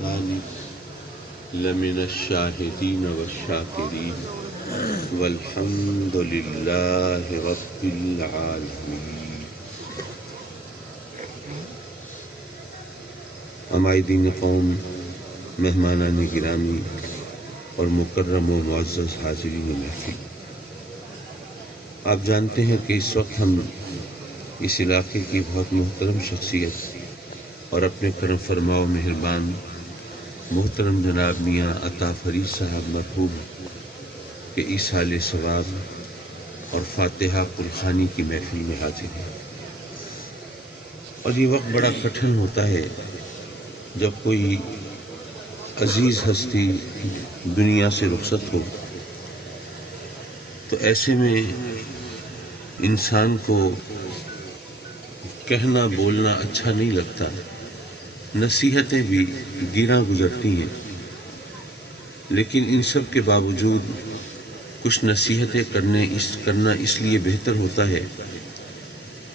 الإحسان لمن الشاهدين والشاكرين والحمد لله رب العالمين. عمائدین قوم، مہمانان گرامی اور مکرم و معزز حاضرین محفل، آپ جانتے ہیں کہ اس وقت ہم اس علاقے کی بہت محترم شخصیت اور اپنے کرم فرما و مہربان محترم جناب میاں عطا فرید صاحب مرحوم کے ایصال ثواب اور فاتحہ قرآنی کی محفل میں حاضر ہیں. اور یہ وقت بڑا کٹھن ہوتا ہے جب کوئی عزیز ہستی دنیا سے رخصت ہو، تو ایسے میں انسان کو کہنا بولنا اچھا نہیں لگتا، نصیحتیں بھی گراں گزرتی ہیں، لیکن ان سب کے باوجود کچھ نصیحتیں کرنا اس لیے بہتر ہوتا ہے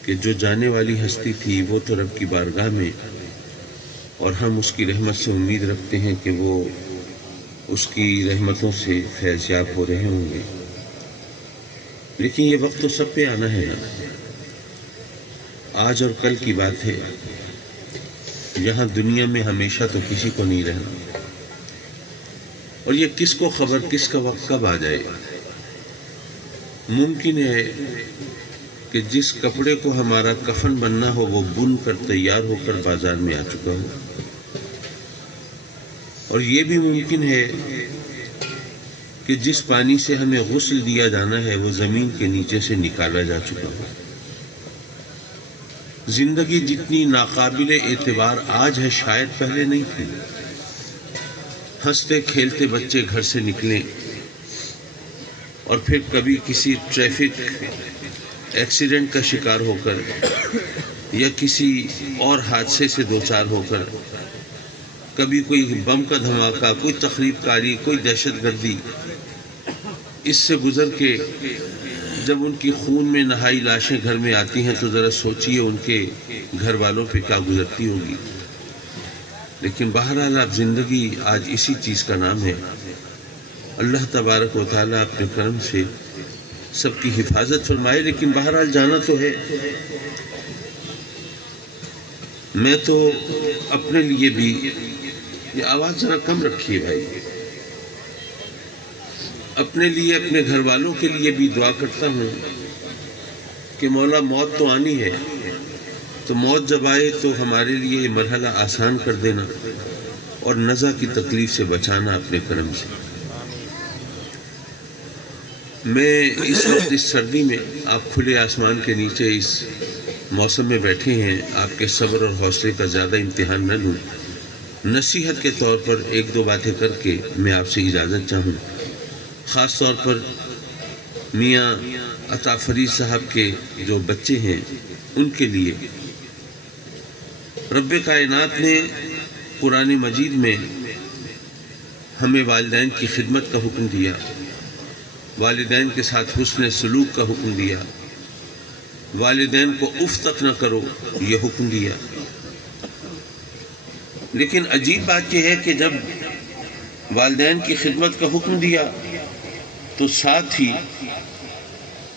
کہ جو جانے والی ہستی تھی وہ تو رب کی بارگاہ میں، اور ہم اس کی رحمت سے امید رکھتے ہیں کہ وہ اس کی رحمتوں سے فیض یاب ہو رہے ہوں گے. لیکن یہ وقت تو سب پہ آنا ہے نا. آج اور کل کی بات ہے، یہاں دنیا میں ہمیشہ تو کسی کو نہیں رہنا، اور یہ کس کو خبر کس کا وقت کب آ جائے. ممکن ہے کہ جس کپڑے کو ہمارا کفن بننا ہو وہ بن کر تیار ہو کر بازار میں آ چکا ہو، اور یہ بھی ممکن ہے کہ جس پانی سے ہمیں غسل دیا جانا ہے وہ زمین کے نیچے سے نکالا جا چکا ہو. زندگی جتنی ناقابل اعتبار آج ہے شاید پہلے نہیں تھی. ہنستے کھیلتے بچے گھر سے نکلیں اور پھر کبھی کسی ٹریفک ایکسیڈنٹ کا شکار ہو کر یا کسی اور حادثے سے دوچار ہو کر، کبھی کوئی بم کا دھماکہ، کوئی تخریب کاری، کوئی دہشت گردی، اس سے گزر کے جب ان کی خون میں نہائی لاشیں گھر میں آتی ہیں تو ذرا سوچئے ان کے گھر والوں پہ کیا گزرتی ہوگی. لیکن بہرحال آپ زندگی آج اسی چیز کا نام ہے. اللہ تبارک و تعالیٰ اپنے کرم سے سب کی حفاظت فرمائے، لیکن بہرحال جانا تو ہے. میں تو اپنے لیے بھی، یہ آواز ذرا کم رکھیے بھائی، اپنے لیے اپنے گھر والوں کے لیے بھی دعا کرتا ہوں کہ مولا موت تو آنی ہے، تو موت جب آئے تو ہمارے لیے یہ مرحلہ آسان کر دینا اور نزع کی تکلیف سے بچانا اپنے کرم سے. میں اس وقت اس سردی میں، آپ کھلے آسمان کے نیچے اس موسم میں بیٹھے ہیں، آپ کے صبر اور حوصلے کا زیادہ امتحان نہ لوں. نصیحت کے طور پر ایک دو باتیں کر کے میں آپ سے اجازت چاہوں. خاص طور پر میاں عطا فرید صاحب کے جو بچے ہیں ان کے لیے رب کائنات نے قرآن مجید میں ہمیں والدین کی خدمت کا حکم دیا، والدین کے ساتھ حسن سلوک کا حکم دیا، والدین کو اف تک نہ کرو یہ حکم دیا. لیکن عجیب بات یہ ہے کہ جب والدین کی خدمت کا حکم دیا تو ساتھ ہی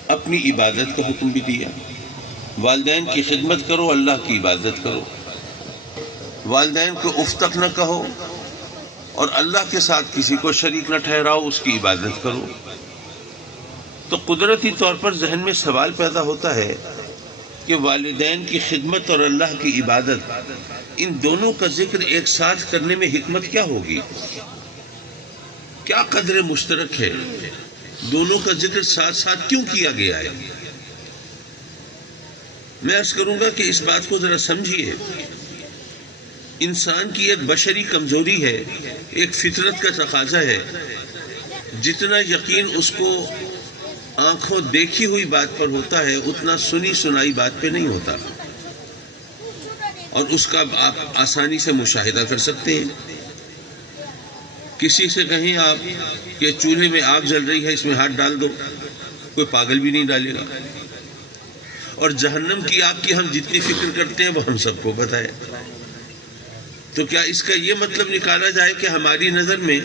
اپنی عبادت کا حکم بھی دیا. والدین کی خدمت کرو، اللہ کی عبادت کرو. والدین کو اف تک نہ کہو اور اللہ کے ساتھ کسی کو شریک نہ ٹھہراؤ، اس کی عبادت کرو. تو قدرتی طور پر ذہن میں سوال پیدا ہوتا ہے کہ والدین کی خدمت اور اللہ کی عبادت، ان دونوں کا ذکر ایک ساتھ کرنے میں حکمت کیا ہوگی؟ کیا قدر مشترک ہے؟ دونوں کا ذکر ساتھ ساتھ کیوں کیا گیا ہے؟ میں عرض کروں گا کہ اس بات کو ذرا سمجھیے. انسان کی ایک بشری کمزوری ہے، ایک فطرت کا تقاضا ہے. جتنا یقین اس کو آنکھوں دیکھی ہوئی بات پر ہوتا ہے اتنا سنی سنائی بات پہ نہیں ہوتا، اور اس کا آپ آسانی سے مشاہدہ کر سکتے ہیں. کسی سے کہیں آپ کہ چولہے میں آگ جل رہی ہے، اس میں ہاتھ ڈال دو، کوئی پاگل بھی نہیں ڈالے گا. اور جہنم کی آگ کی ہم جتنی فکر کرتے ہیں وہ ہم سب کو پتہ ہے. تو کیا اس کا یہ مطلب نکالا جائے کہ ہماری نظر میں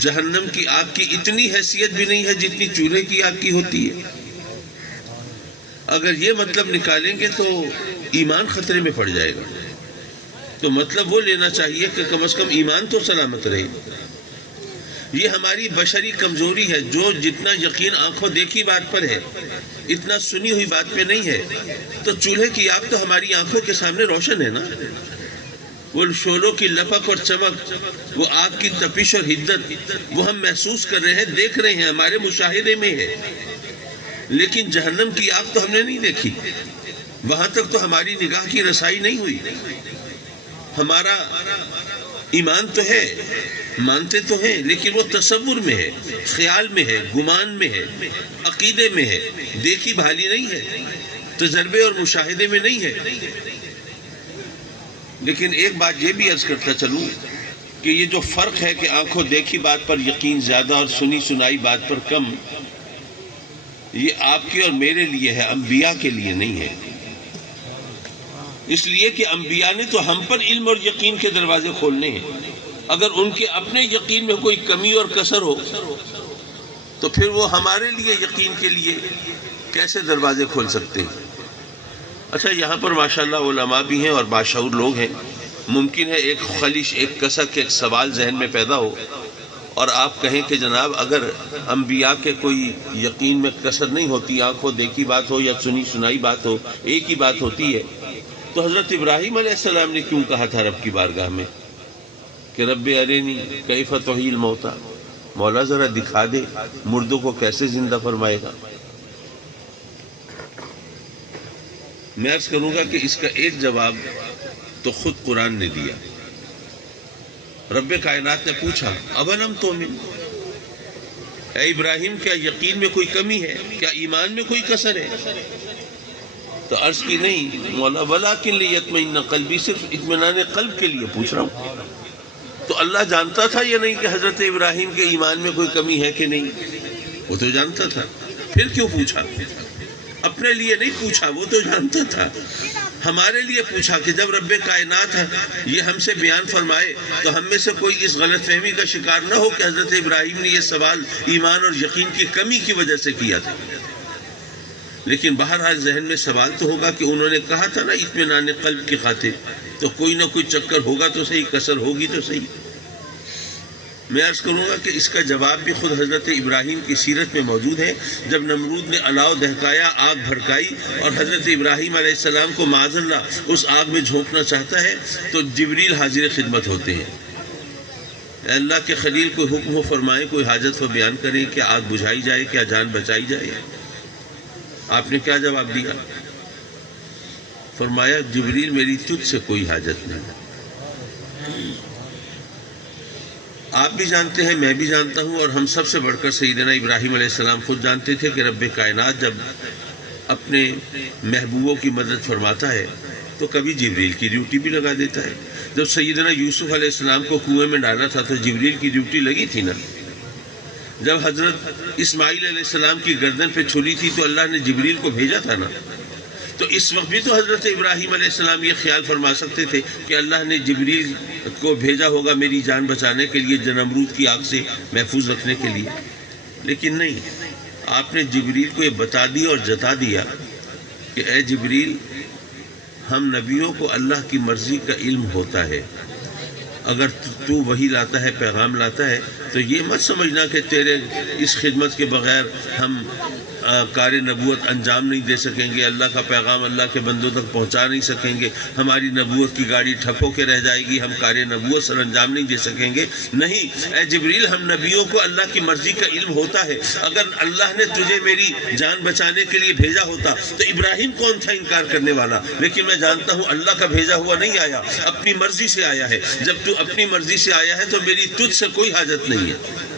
جہنم کی آگ کی اتنی حیثیت بھی نہیں ہے جتنی چولہے کی آگ کی ہوتی ہے؟ اگر یہ مطلب نکالیں گے تو ایمان خطرے میں پڑ جائے گا. تو مطلب وہ لینا چاہیے کہ کم از کم ایمان تو سلامت رہے. یہ ہماری بشری کمزوری ہے. جو جتنا یقین آنکھوں دیکھی بات پر ہے اتنا سنی ہوئی بات پہ نہیں ہے. تو چولہے کی آگ تو ہماری آنکھوں کے سامنے روشن ہے نا. وہ شعلوں کی لپک اور چمک، وہ آگ کی تپش اور حدت، وہ ہم محسوس کر رہے ہیں، دیکھ رہے ہیں، ہمارے مشاہدے میں ہے. لیکن جہنم کی آگ تو ہم نے نہیں دیکھی، وہاں تک تو ہماری نگاہ کی رسائی نہیں ہوئی. ہمارا ایمان تو ہے، مانتے تو ہیں، لیکن وہ تصور میں ہے، خیال میں ہے، گمان میں ہے، عقیدے میں ہے، دیکھی بھالی نہیں ہے، تجربے اور مشاہدے میں نہیں ہے. لیکن ایک بات یہ بھی عرض کرتا چلوں کہ یہ جو فرق ہے کہ آنکھوں دیکھی بات پر یقین زیادہ اور سنی سنائی بات پر کم، یہ آپ کے اور میرے لیے ہے، انبیاء کے لیے نہیں ہے. اس لیے کہ انبیاء نے تو ہم پر علم اور یقین کے دروازے کھولنے ہیں. اگر ان کے اپنے یقین میں کوئی کمی اور کسر ہو تو پھر وہ ہمارے لیے یقین کے لیے کیسے دروازے کھول سکتے ہیں؟ اچھا، یہاں پر ماشاءاللہ علماء بھی ہیں اور باشعور لوگ ہیں. ممکن ہے ایک خلش، ایک کسک، ایک سوال ذہن میں پیدا ہو اور آپ کہیں کہ جناب اگر انبیاء کے کوئی یقین میں کسر نہیں ہوتی، آنکھوں دیکھی بات ہو یا سنی سنائی بات ہو، ایک ہی بات ہوتی ہے، تو حضرت ابراہیم علیہ السلام نے کیوں کہا تھا رب کی بارگاہ میں کہ رب ارینی کیف تحیی الموتیٰ، مولا ذرا دکھا دے مردوں کو کیسے زندہ فرمائے گا؟ میں عرض کروں گا کہ اس کا ایک جواب تو خود قرآن نے دیا. رب کائنات نے پوچھا اولم تؤمن، اے ابراہیم کیا یقین میں کوئی کمی ہے، کیا ایمان میں کوئی کسر ہے؟ تو عرض کی نہیں مولا ولکن لیطمئن قلبی، صرف اطمینان قلب کے لیے پوچھ رہا ہوں. تو اللہ جانتا تھا یا نہیں کہ حضرت ابراہیم کے ایمان میں کوئی کمی ہے کہ نہیں؟ وہ تو جانتا تھا. پھر کیوں پوچھا؟ اپنے لیے نہیں پوچھا، وہ تو جانتا تھا. ہمارے لیے پوچھا کہ جب رب کائنات یہ ہم سے بیان فرمائے تو ہم میں سے کوئی اس غلط فہمی کا شکار نہ ہو کہ حضرت ابراہیم نے یہ سوال ایمان اور یقین کی کمی کی وجہ سے کیا تھا. لیکن بہرحال ذہن میں سوال تو ہوگا کہ انہوں نے کہا تھا نا اطمینان قلب کی خاطر، تو کوئی نہ کوئی چکر ہوگا تو صحیح، کسر ہوگی تو صحیح. میں عرض کروں گا کہ اس کا جواب بھی خود حضرت ابراہیم کی سیرت میں موجود ہے. جب نمرود نے الاؤ دہکایا، آگ بھڑکائی اور حضرت ابراہیم علیہ السلام کو معاذ اللہ اس آگ میں جھونکنا چاہتا ہے تو جبریل حاضر خدمت ہوتے ہیں. اے اللہ کے خلیل کوئی حکم ہو فرمائیں، کوئی حاجت ہو بیان کریں، کیا آگ بجھائی جائے، کیا جان بچائی جائے؟ آپ نے کیا جواب دیا؟ فرمایا جبریل میری تجھ سے کوئی حاجت نہیں. آپ بھی جانتے ہیں، میں بھی جانتا ہوں، اور ہم سب سے بڑھ کر سیدنا ابراہیم علیہ السلام خود جانتے تھے کہ رب کائنات جب اپنے محبوبوں کی مدد فرماتا ہے تو کبھی جبریل کی ڈیوٹی بھی لگا دیتا ہے. جب سیدنا یوسف علیہ السلام کو کنویں میں ڈالا تھا تو جبریل کی ڈیوٹی لگی تھی نا. جب حضرت اسماعیل علیہ السلام کی گردن پہ چھری تھی تو اللہ نے جبریل کو بھیجا تھا نا. تو اس وقت بھی تو حضرت ابراہیم علیہ السلام یہ خیال فرما سکتے تھے کہ اللہ نے جبریل کو بھیجا ہوگا میری جان بچانے کے لیے، نمرود کی آگ سے محفوظ رکھنے کے لیے. لیکن نہیں، آپ نے جبریل کو یہ بتا دیا اور جتا دیا کہ اے جبریل، ہم نبیوں کو اللہ کی مرضی کا علم ہوتا ہے. اگر تو وہی لاتا ہے، پیغام لاتا ہے، تو یہ مت سمجھنا کہ تیرے اس خدمت کے بغیر ہم کار نبوت انجام نہیں دے سکیں گے، اللہ کا پیغام اللہ کے بندوں تک پہنچا نہیں سکیں گے، ہماری نبوت کی گاڑی ٹھپ ہو کے رہ جائے گی، ہم کار نبوت سر انجام نہیں دے سکیں گے. نہیں، اے جبریل، ہم نبیوں کو اللہ کی مرضی کا علم ہوتا ہے. اگر اللہ نے تجھے میری جان بچانے کے لیے بھیجا ہوتا تو ابراہیم کون تھا انکار کرنے والا؟ لیکن میں جانتا ہوں اللہ کا بھیجا ہوا نہیں آیا، اپنی مرضی سے آیا ہے. جب تو اپنی مرضی سے آیا ہے تو میری تجھ سے کوئی حاجت نہیں ہے.